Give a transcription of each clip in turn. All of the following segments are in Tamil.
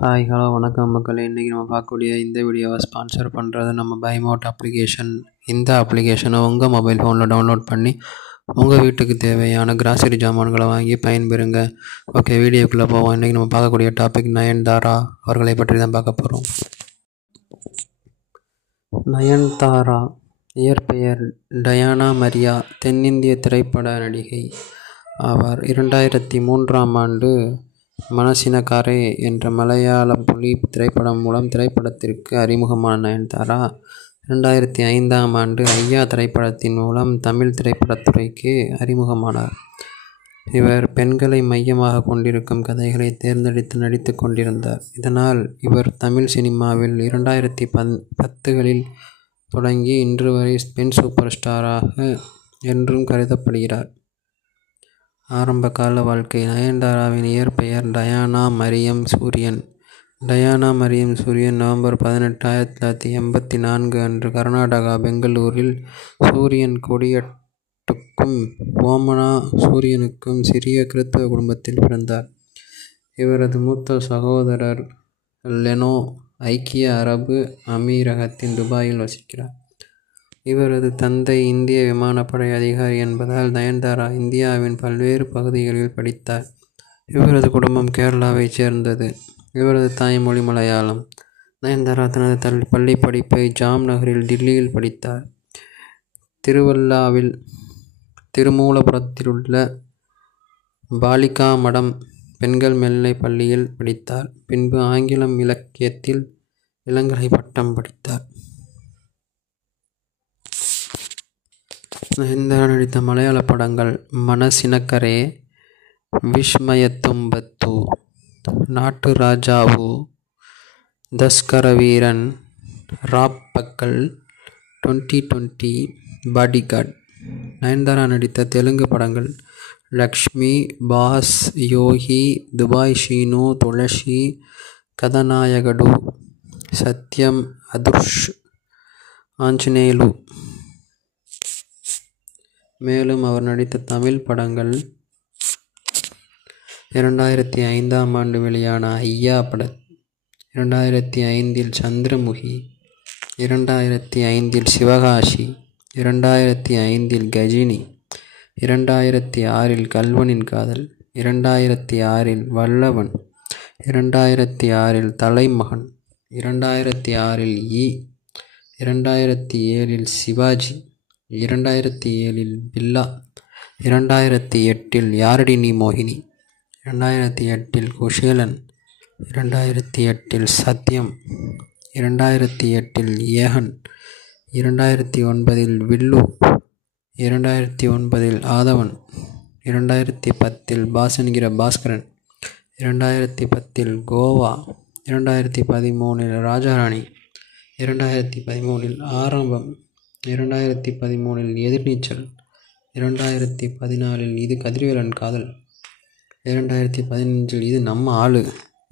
ஹாய் ஹலோ வணக்கம் மக்களே. இன்றைக்கி நம்ம பார்க்கக்கூடிய இந்த வீடியோவை ஸ்பான்சர் பண்ணுறது நம்ம பைமோட் அப்ளிகேஷன். இந்த அப்ளிகேஷனை உங்கள் மொபைல் ஃபோனில் டவுன்லோட் பண்ணி உங்கள் வீட்டுக்கு தேவையான கிராசரி ஜாமான்களை வாங்கி பயன்பெறுங்க. ஓகே, வீடியோக்குள்ளே போவோம். இன்றைக்கி நம்ம பார்க்கக்கூடிய டாபிக் நயன்தாரா அவர்களை பற்றி தான் பார்க்க போகிறோம். நயன்தாரா இயற்பெயர் டயானா மரியா, தென்னிந்திய திரைப்பட நடிகை. அவர் 2003ஆம் ஆண்டு மனசினக்காரே என்ற மலையாள மொழி திரைப்படம் மூலம் திரைப்படத்திற்கு அறிமுகமான நயன்தாரா 2005ஆம் ஆண்டு ஐயா திரைப்படத்தின் மூலம் தமிழ் திரைப்படத்துறைக்கு அறிமுகமானார். இவர் பெண்களை மையமாக கொண்டிருக்கும் கதைகளை தேர்ந்தெடுத்து நடித்து கொண்டிருந்தார். இதனால் இவர் தமிழ் சினிமாவில் 2010களில் தொடங்கி இன்று வரை பெண் சூப்பர் ஸ்டாராக என்றும் கருதப்படுகிறார். ஆரம்ப கால வாழ்க்கை. நயன்தாராவின் இயற்பெயர் டயானா மரியம் சூரியன். டயானா மரியம் சூரியன் நவம்பர் 18, 1984 அன்று கர்நாடகா பெங்களூரில் சூரியன் கொடியட்டுக்கும் ஓமனா சூரியனுக்கும் சிறிய கிறிஸ்தவ குடும்பத்தில் பிறந்தார். இவரது மூத்த சகோதரர் லெனோ ஐக்கிய அரபு அமீரகத்தின் துபாயில் வசிக்கிறார். இவரது தந்தை இந்திய விமானப்படை அதிகாரி என்பதால் நயன்தாரா இந்தியாவின் பல்வேறு பகுதிகளில் படித்தார். இவரது குடும்பம் கேரளாவைச் சேர்ந்தது. இவரது தாய்மொழி மலையாளம். நயன்தாரா தனது பள்ளி படிப்பை ஜாம்நகரில் டில்லியில் படித்தார். திருமூலபுரத்திலுள்ள பாலிகா மடம் பெண்கள் மேல்நிலைப் பள்ளியில் படித்தார். பின்பு ஆங்கிலம் இலக்கியத்தில் இளங்கலை பட்டம் படித்தார். நயன்தாரா நடித்த மலையாள படங்கள் மனசினக்கரே, விஸ்மயத்தும்பத்து, நாட்டு ராஜாவு, தஸ்கர வீரன், ராப்பக்கல், 2020, பாடிகார்ட். நயன்தாரா நடித்த தெலுங்கு படங்கள் லக்ஷ்மி, பாஸ், யோகி, துபாய் ஷீனு, துளசி, கதநாயகடு, சத்யம், அதுர்ஷ், ஆஞ்சநேயலு. மேலும் அவர் நடித்த தமிழ் படங்கள் 2005ஆம் ஆண்டு வெளியான ஐயா படம், 2005இல் சந்திரமுகி, 2005இல் சிவகாசி, 2005இல் கஜினி, 2006இல் கல்வனின் காதல், 2006இல் வல்லவன், 2006இல் தலைமகன், 2006இல் 2007இல் சிவாஜி, 2007இல் பில்லா, 2008இல் யாரடி நீ மோகினி, 2008இல் குஷேலன், 2008இல் சத்யம், 2008இல் ஏகன், 2009இல் வில்லு, 2009இல் ஆதவன், 2010இல் பாஸ் என்கிற பாஸ்கரன், 2010இல் கோவா, 2013இல் ராஜாராணி, 2013இல் ஆரம்பம், 2013இல் எதிர்நீச்சல், 2014இல் இது கதிர்வேலன் காதல், 2015இல் இது நம்ம ஆளு,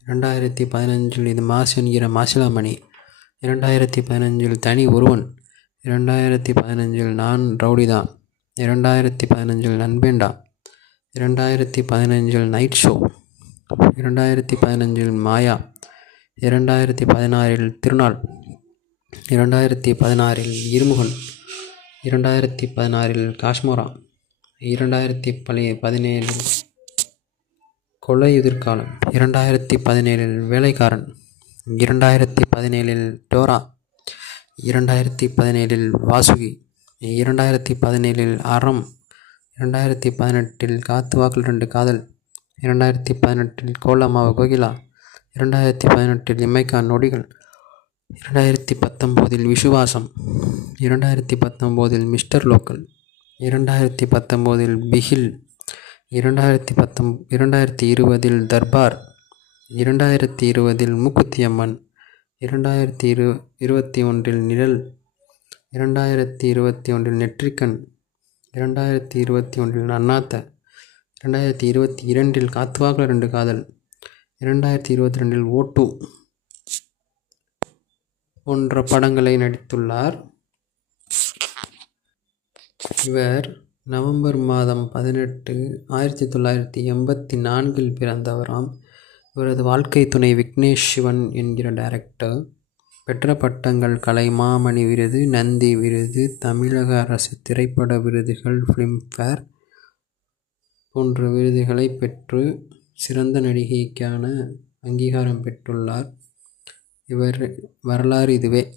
2015இல் இது மாஸ் என்கிற மாசிலாமணி, 2015இல் தனி ஒருவன், 2015இல் நான் ரவுடிதான், 2015இல் நண்பேண்டா, 2015இல் நைட் ஷோ, 2015இல் மாயா, 2016இல் திருநாள், 2016இல் இருமுகன், 2016இல் காஷ்மோரா, 2017இல் கொலையுதிர்காலம், 2017இல் வேலைக்காரன், 2017இல் டோரா, 2017இல் வாசுகி, 2017இல் அறம், 2018இல் காத்து வாக்கில் 2 காதல், 2018இல் கோலமாவு கோகிலா, 2018இல் இமைக்கான் நொடிகள், 2019இல் விசுவாசம், 2019இல் மிஸ்டர் லோக்கல், 2019இல் பிகில், 2020இல் தர்பார், 2020இல் மூக்குத்தியம்மன், 2021இல் நிழல், 2021இல் நெற்றிக்கண், 2021இல் அண்ணாத்த, 2022இல் காத்துவாக்கில் 2 காதல், 2022இல் ஓட்டு போன்ற படங்களை நடித்துள்ளார். இவர் நவம்பர் 18, 1984இல் பிறந்தவராம். இவரது வாழ்க்கை துணை விக்னேஷ் சிவன் என்கிற டைரக்டர். பெற்ற பட்டங்கள் கலைமாமணி விருது, நந்தி விருது, தமிழக அரசு திரைப்பட விருதுகள், ஃபிலிம்ஃபேர் போன்ற விருதுகளை பெற்று சிறந்த நடிகைக்கான அங்கீகாரம் பெற்றுள்ளார். இவர் வரலாறு இதுவே.